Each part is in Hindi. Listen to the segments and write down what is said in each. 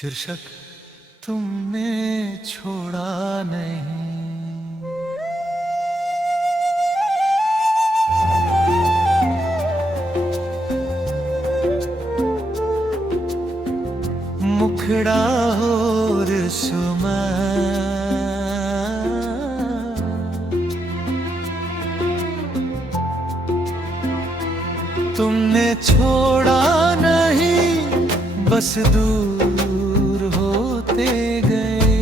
शीर्षक तुमने छोड़ा नहीं। मुखड़ा और सुमा तुमने छोड़ा नहीं, बस दूर होते गए।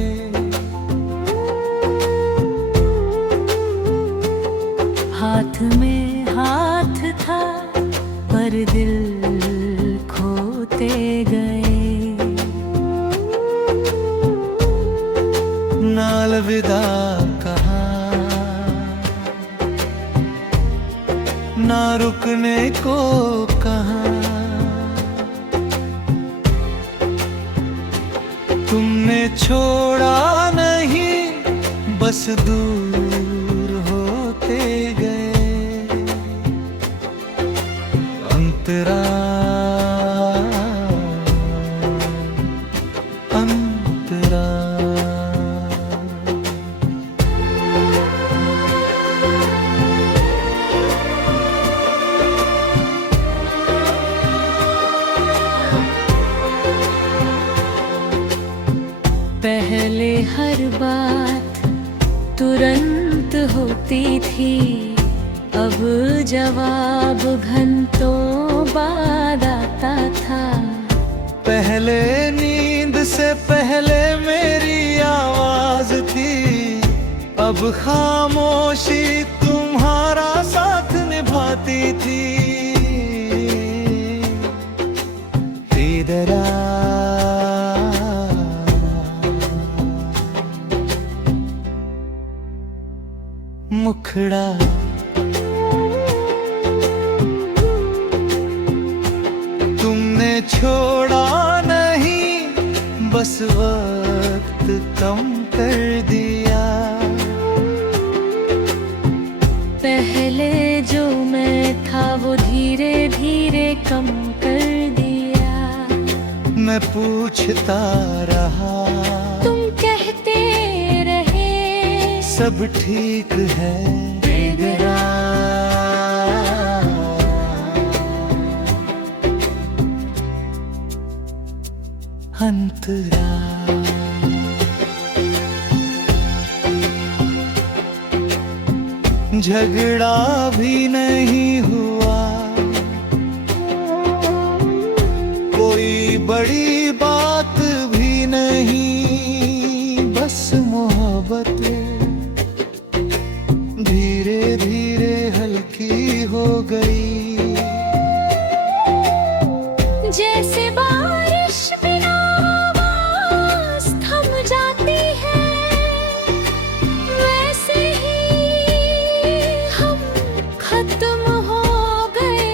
हाथ में हाथ था पर दिल खोते गए। ना अलविदा कहा, ना रुकने को कहा। तुमने छोड़ा नहीं, बस दूर होते गए। अंतरा अंतरा पहले हर बात तुरंत होती थी, अब जवाब घंटों बाद आता था। पहले नींद से पहले मेरी आवाज थी, अब खामोशी तुम्हारा साथ निभाती थी। तेरा मुखड़ा तुमने छोड़ा नहीं, बस वक्त कम कर दिया। पहले जो मैं था वो धीरे धीरे कम कर दिया। मैं पूछता रहा, तुम कहते रहे सब ठीक है। तेरा अंतरा झगड़ा भी नहीं हुआ, कोई बड़ी बात भी नहीं, बस मोहब्बत धीरे धीरे हल्की हो गई। जैसे बारिश बिना आवाज थम जाती है, वैसे ही हम खत्म हो गए।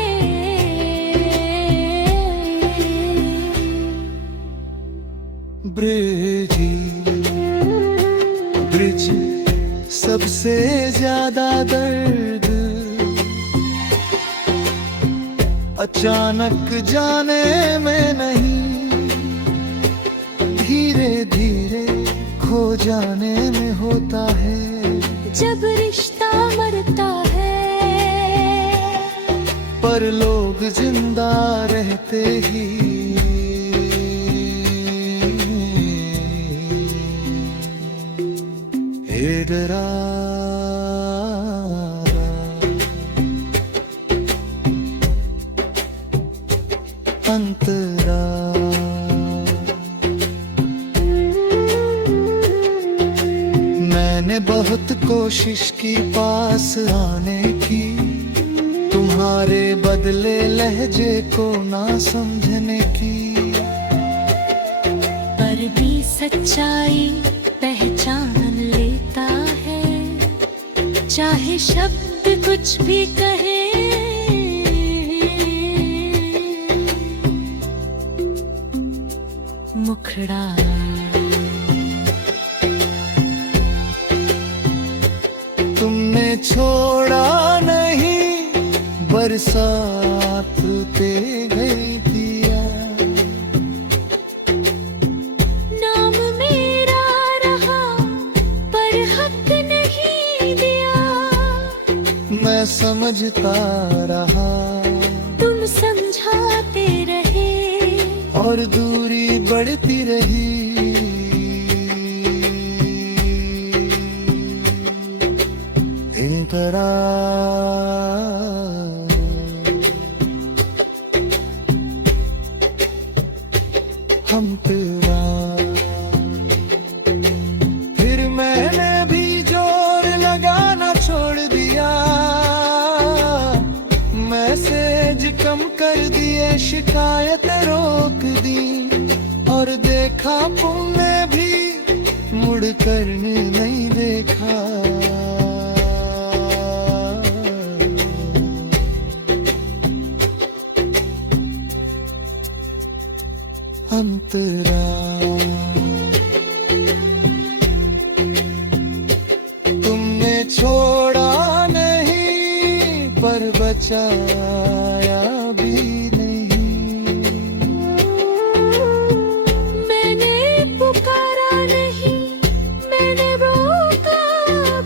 ब्रिज सबसे ज्यादा दर्द अचानक जाने में नहीं, धीरे धीरे खो जाने में होता है। जब रिश्ता मरता है पर लोग जिंदा रहते ही डरा। अंतरा मैंने बहुत कोशिश की पास आने की, तुम्हारे बदले लहजे को ना समझने की। पर भी सच्चाई पहचान लेता है, चाहे शब्द कुछ भी कहे। मुखड़ा तुमने छोड़ा नहीं, बरसात पे गई दिया। समझता रहा, तुम समझाते रहे और दूरी बढ़ती रही। इन तरह हम तेरा, फिर मैंने भी जोर लगाना छोड़ दिया, मैसेज कम कर दिए, शिकायत रोक दी, और देखा तुमने भी मुड़ कर नहीं देखा। अंतरा तुमने छोड़ा नहीं, पर बचाया भी नहीं। मैंने पुकारा नहीं, मैंने रोका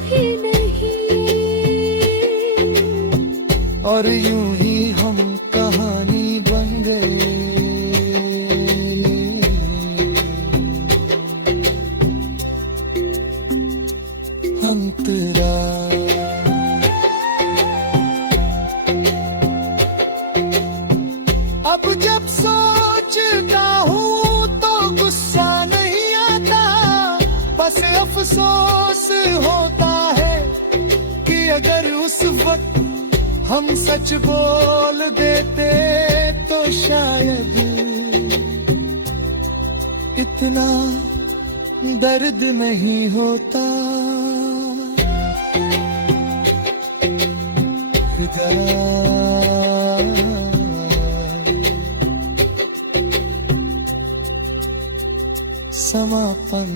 भी नहीं, और यूं ही हम कहानी बन गए। अंतरा अब जब सोचता हूँ तो गुस्सा नहीं आता, बस अफसोस होता है कि अगर उस वक्त हम सच बोल देते तो शायद इतना दर्द नहीं होता। समापन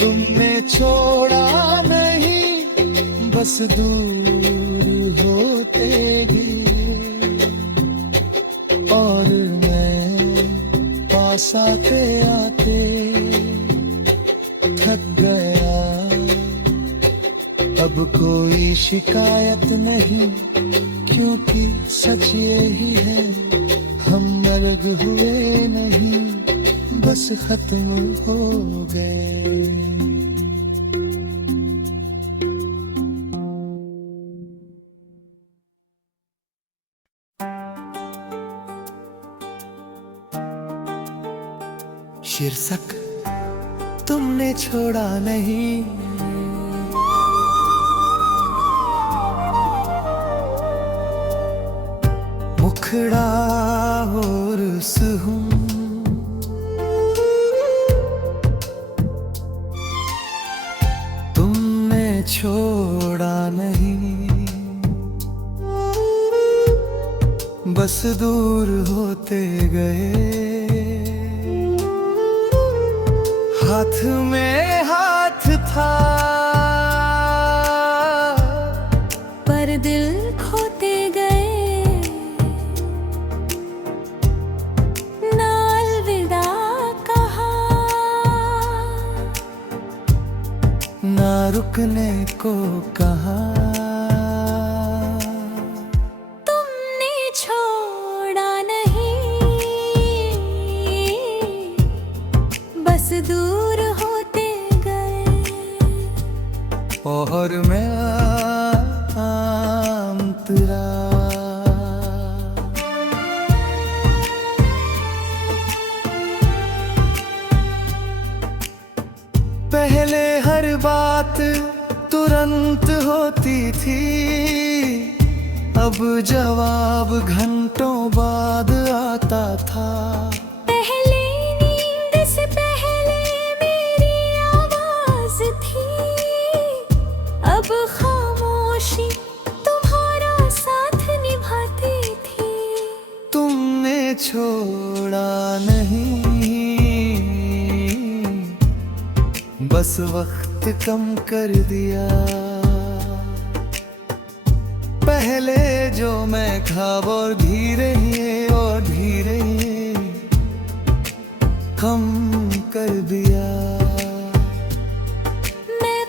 तुमने छोड़ा नहीं, बस दूर होते गए, और मैं पास आते आते थक गया। अब कोई शिकायत नहीं, क्योंकि सच यही है, हम अलग हुए नहीं, बस खत्म हो गए। शीर्षक तुमने छोड़ा नहीं। मुखड़ा और सुहूं तुमने छोड़ा नहीं, बस दूर होते गए, हाथ में हाथ था, पर दिल खोते गए, ना अलविदा कहा, ना रुकने को कहा। तुमने छोड़ा नहीं, बस दूर होते गए, और मैं अंतरा पहले हर बात तुरंत होती थी, अब जवाब घंटों बाद आता था। पहले नींद से पहले मेरी आवाज थी, अब खामोशी तुम्हारा साथ निभाती थी। तुमने छोड़ा नहीं, बस वक्त कम कर दिया। पहले जो मैं था वो धीरे कम कर दिया। मैं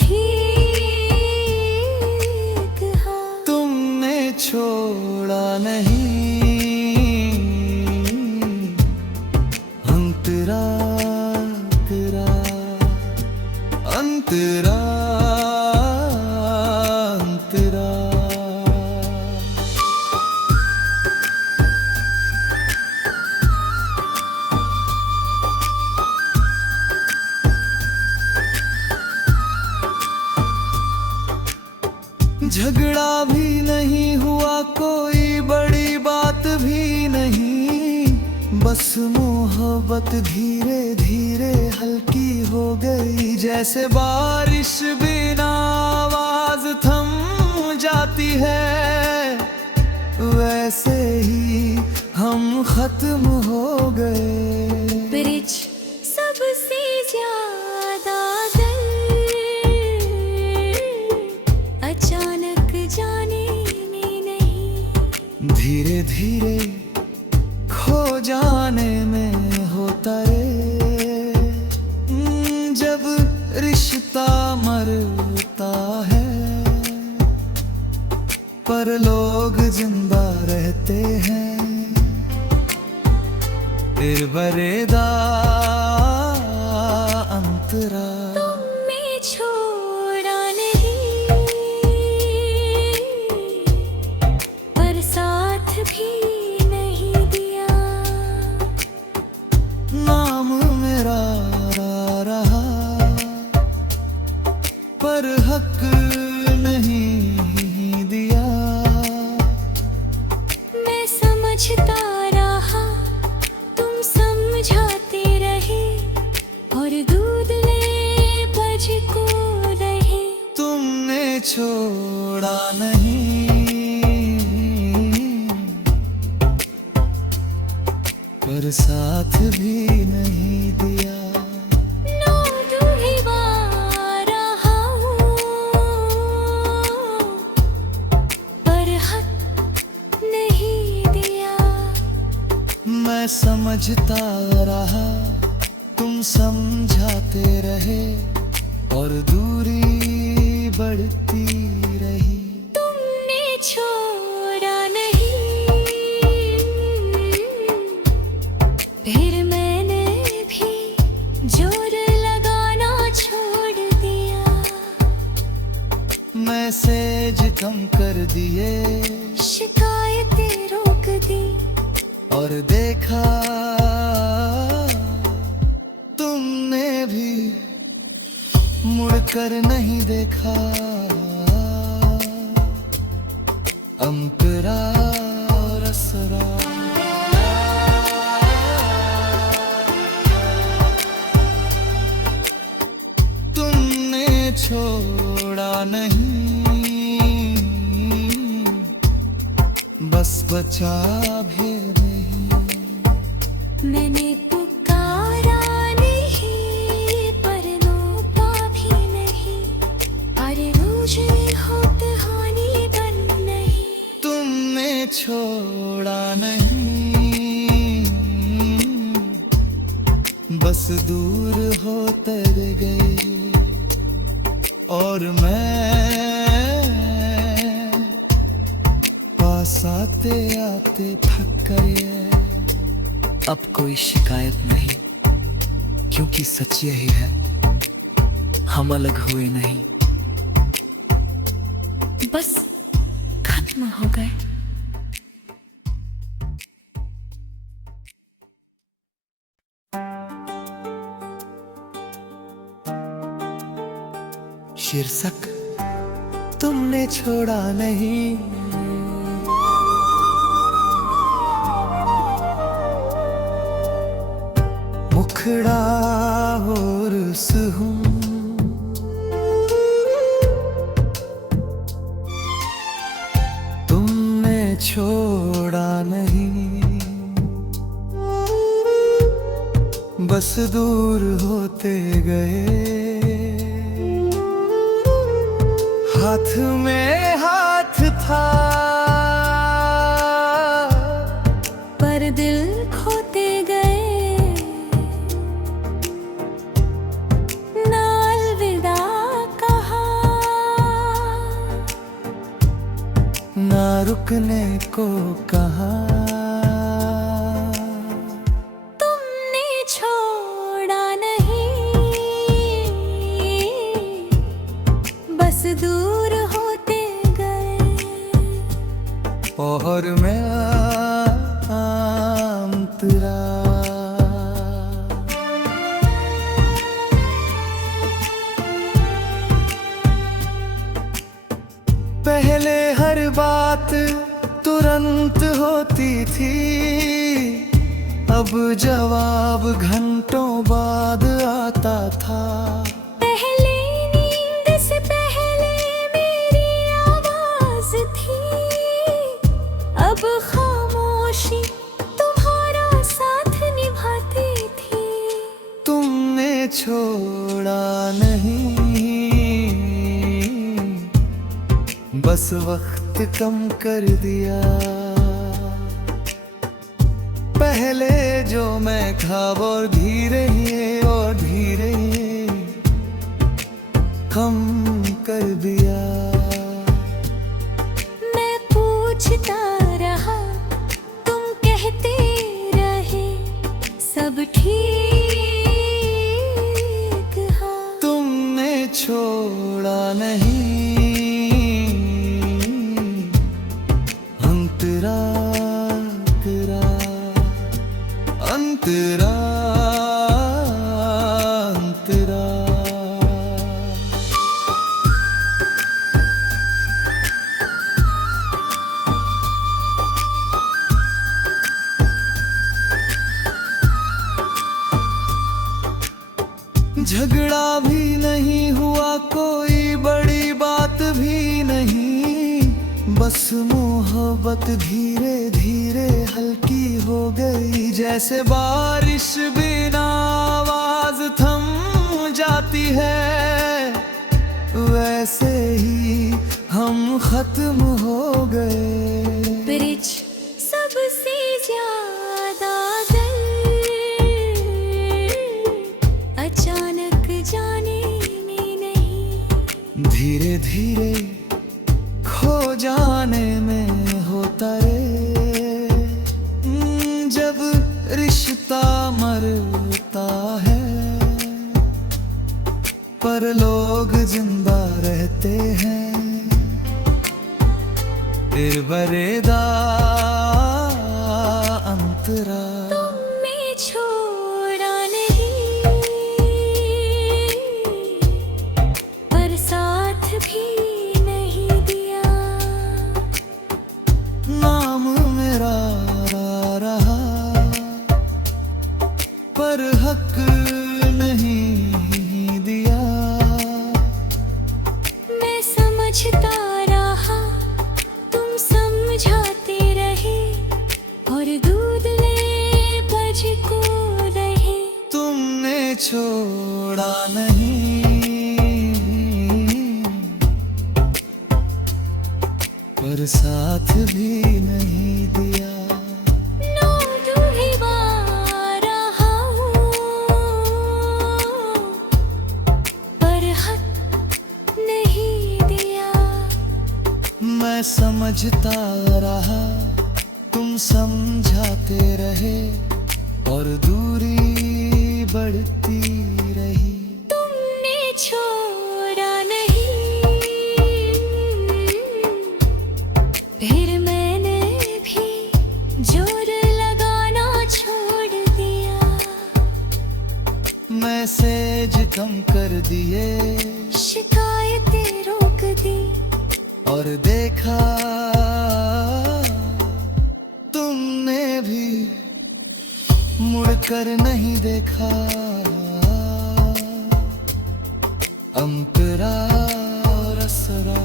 ठीक हाँ। तुमने छोड़ा नहीं अंतरा तेरा अंतरा अंतरा। झगड़ा भी नहीं हुआ, कोई बड़ी बात भी नहीं, बस मोहब्बत धीरे धीरे हल्की हो गई। जैसे बारिश बिना आवाज थम जाती है, वैसे ही हम खत्म हो गए। ब्रिज सबसे ज्यादा दिल अचानक जाने में नहीं, धीरे धीरे खो जाने में होता रे। जब रिश्ता मरता है पर लोग जिंदा रहते हैं, फिर बरेदा अंतरा। तुमने छोड़ा नहीं पर साथ भी नहीं दिया। नाम मेरा रहा पर हक नहीं दिया। मैं समझता रहा, तुम समझाते रहे, और दूध ले बज को रहे। तुमने छोड़ा नहीं पर साथ भी नहीं दिया। नो दूही रहा हूँ पर हक नहीं दिया। मैं समझता रहा, तुम समझाते रहे, और दूरी बढ़ती रही। तुमने छोड़ा नहीं फिर मैंने भी जोर लगाना छोड़ दिया। मैसेज कम कर दिए शिकायतें रोक दी, और देखा तुमने भी मुड़कर नहीं देखा। अंतरा और असरा। तुमने छोड़ा नहीं, बस बचा भेद नहीं। मैंने पुकारा नहीं पर रोका भी नहीं, अरे रोज होत हानि बन नहीं। तुमने छोड़ा नहीं, बस दूर होकर गए, और मैं पास आते आते थक गए। अब कोई शिकायत नहीं, क्योंकि सच यही है, हम अलग हुए नहीं, बस खत्म हो गए। शीर्षक तुमने छोड़ा नहीं। मुखड़ा और सुहूं तुमने छोड़ा नहीं, बस दूर होते गए। हाथ में हाथ था पर दिल खोते गए, ना अलविदा कहा रुकने को कहा। तुमने छोड़ा नहीं, बस दूर होते गए। और मैं अंतरा। पहले हर बात तुरंत होती थी, अब जवाब घंटों बाद आता था। पहले नींद से पहले मेरी आवाज थी, अब खामोशी तुम्हारा साथ निभाती थी। तुमने छोड़ा नहीं, बस वक्त कम कर दिया। पहले जो मैं था वो धीरे कम कर दिया। मैं पूछता रहा, तुम कहते रहे सब ठीक है। तुमने छोड़ा नहीं, अंतरा तेरा अंतरा अंतरा। झगड़ा भी नहीं हुआ, कोई बड़ी बात भी नहीं, बस मोहब्बत धीरे धीरे हल्की हो गई। जैसे बारिश बिना आवाज थम जाती है, वैसे ही हम खत्म हो गए। ब्रिज सबसे ज्यादा दिल अचानक जाने में नहीं, धीरे धीरे खो जाने में होता रे। जब रिश्ता मरता है, पर लोग जिंदा रहते हैं। फिर बरेदा अंतरा। तुमने छोड़ा नहीं, पर साथ भी नहीं दिया। नाम मेरा रहा, पर हक नहीं दिया। मैं समझता रहा, तुम समझाते रहे, और दूध ले बज को रहे। तुमने छोड़ा नहीं, पर साथ भी नहीं दिया। नो दूहिवा रहा हूँ, पर हक नहीं दिया। मैं समझता रहा, तुम समझाते रहे, और दूरी बढ़ती रही। तुमने छोड़ा नहीं, फिर मैंने भी जोर लगाना छोड़ दिया। मैसेज कम कर दिए, शिकायतें रोक दी, और देखा तुमने भी मुड़कर नहीं देखा। अंतरा और असरा।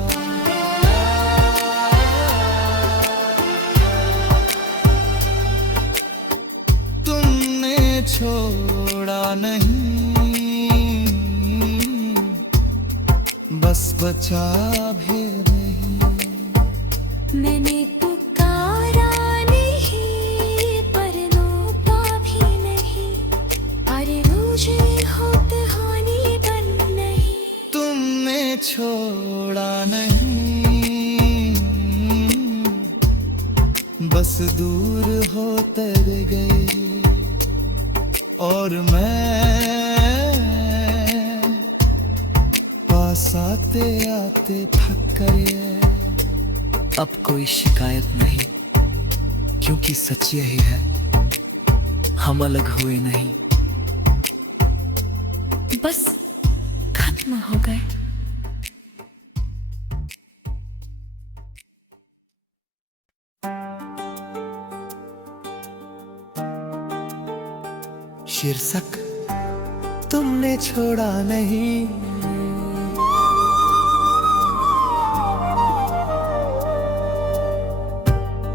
तुमने छोड़ा नहीं, बस बचा भी नहीं। मैंने पुकारा नहीं, पर रोका भी नहीं। अरे रोज होत हानि बन नहीं। तुमने छोड़ा नहीं, बस दूर होते गए और मैं पास आते आते थक गए। अब कोई शिकायत नहीं, क्योंकि सच यही है, हम अलग हुए नहीं, बस खत्म हो गए। शीर्षक तुमने छोड़ा नहीं।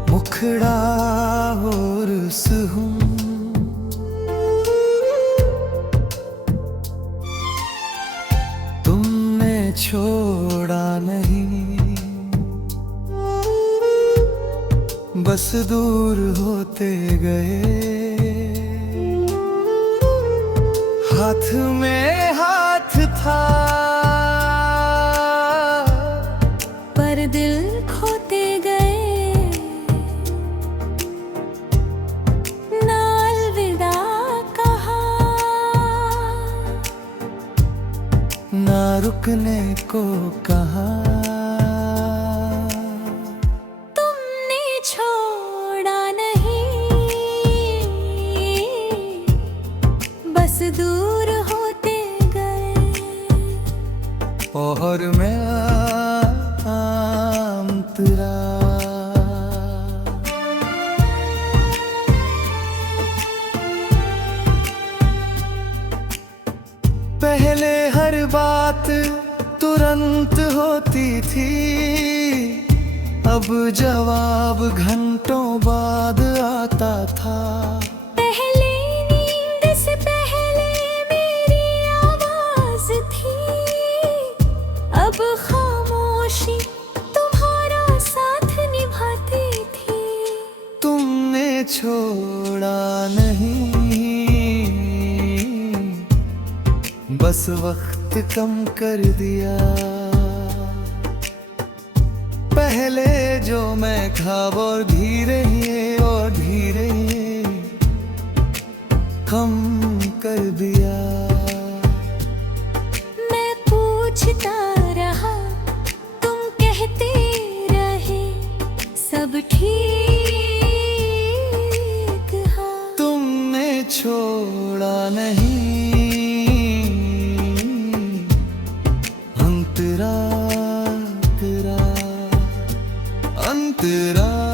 मुखड़ा और सुहूं तुमने छोड़ा नहीं, बस दूर होते गए। हाथ में हाथ था पर दिल खोते गए। ना अलविदा कहा, ना रुकने को कहा। तुमने छोड़ा नहीं, बस दूर होते गए। और मैं अंतरा पहले हर बात तुरंत होती थी, अब जवाब घंटों बाद आता था। पहले नींद से पहले मेरी आवाज थी, अब खामोशी तुम्हारा साथ निभाती थी। तुमने छोड़ा नहीं, बस वक्त कम कर दिया। पहले जो मैं था वो धीरे कम कर दिया। मैं पूछता रहा, तुम कहते रहे सब ठीक है। तुमने छोड़ा नहीं, अंतरा अंतरा अंतरा।